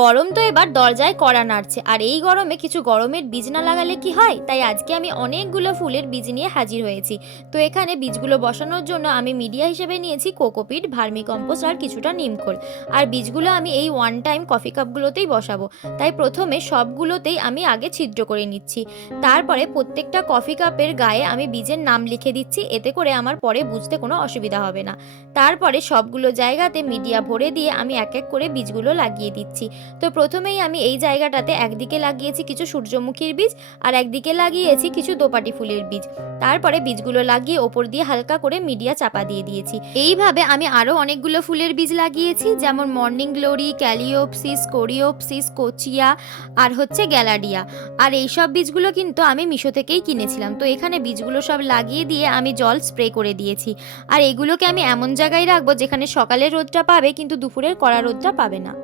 গরম তো এবার দরজায় কড়া নাড়ছে, আর এই গরমে কিছু গরমের বীজ না লাগালে কি হয়। তাই আজকে আমি অনেকগুলো ফুলের বীজ নিয়ে হাজির হয়েছি। তো এখানে বীজগুলো বসানোর জন্য আমি মিডিয়া হিসেবে নিয়েছি কোকোপিট, ভার্মিকম্পোস্ট আর কিছুটা নিমখোল। আর বীজগুলো আমি এই ওয়ান টাইম কফি কাপগুলোতেই বসাবো। তাই প্রথমে সবগুলোতেই আমি আগে ছিদ্র করে নিচ্ছি। তারপরে প্রত্যেকটা কফি কাপের গায়ে আমি বীজের নাম লিখে দিচ্ছি, এতে করে আমার পরে বুঝতে কোনো অসুবিধা হবে না। তারপরে সবগুলো জায়গাতে মিডিয়া ভরে দিয়ে আমি এক এক করে বীজগুলো লাগিয়ে দিচ্ছি। তো প্রথমেই আমি এই জায়গাটাতে একদিকে লাগিয়েছি কিছু সূর্যমুখীর বীজ, আর একদিকে লাগিয়েছি কিছু দোপাটি ফুলের বীজ। তারপরে বীজগুলো লাগিয়ে ওপর দিয়ে হালকা করে মিডিয়া চাপা দিয়ে দিয়েছি। এইভাবে আমি আরও অনেকগুলো ফুলের বীজ লাগিয়েছি, যেমন মর্নিং গ্লোরি, ক্যালিওপসিস, কোরিওপসিস, কোচিয়া আর হচ্ছে গ্যালাডিয়া। আর এইসব বীজগুলো কিন্তু আমি মিশো থেকেই কিনেছিলাম। তো এখানে বীজগুলো সব লাগিয়ে দিয়ে আমি জল স্প্রে করে দিয়েছি। আর এগুলোকে আমি এমন জায়গায় রাখবো যেখানে সকালের রোদটা পাবে কিন্তু দুপুরের কড়া রোদটা পাবে না।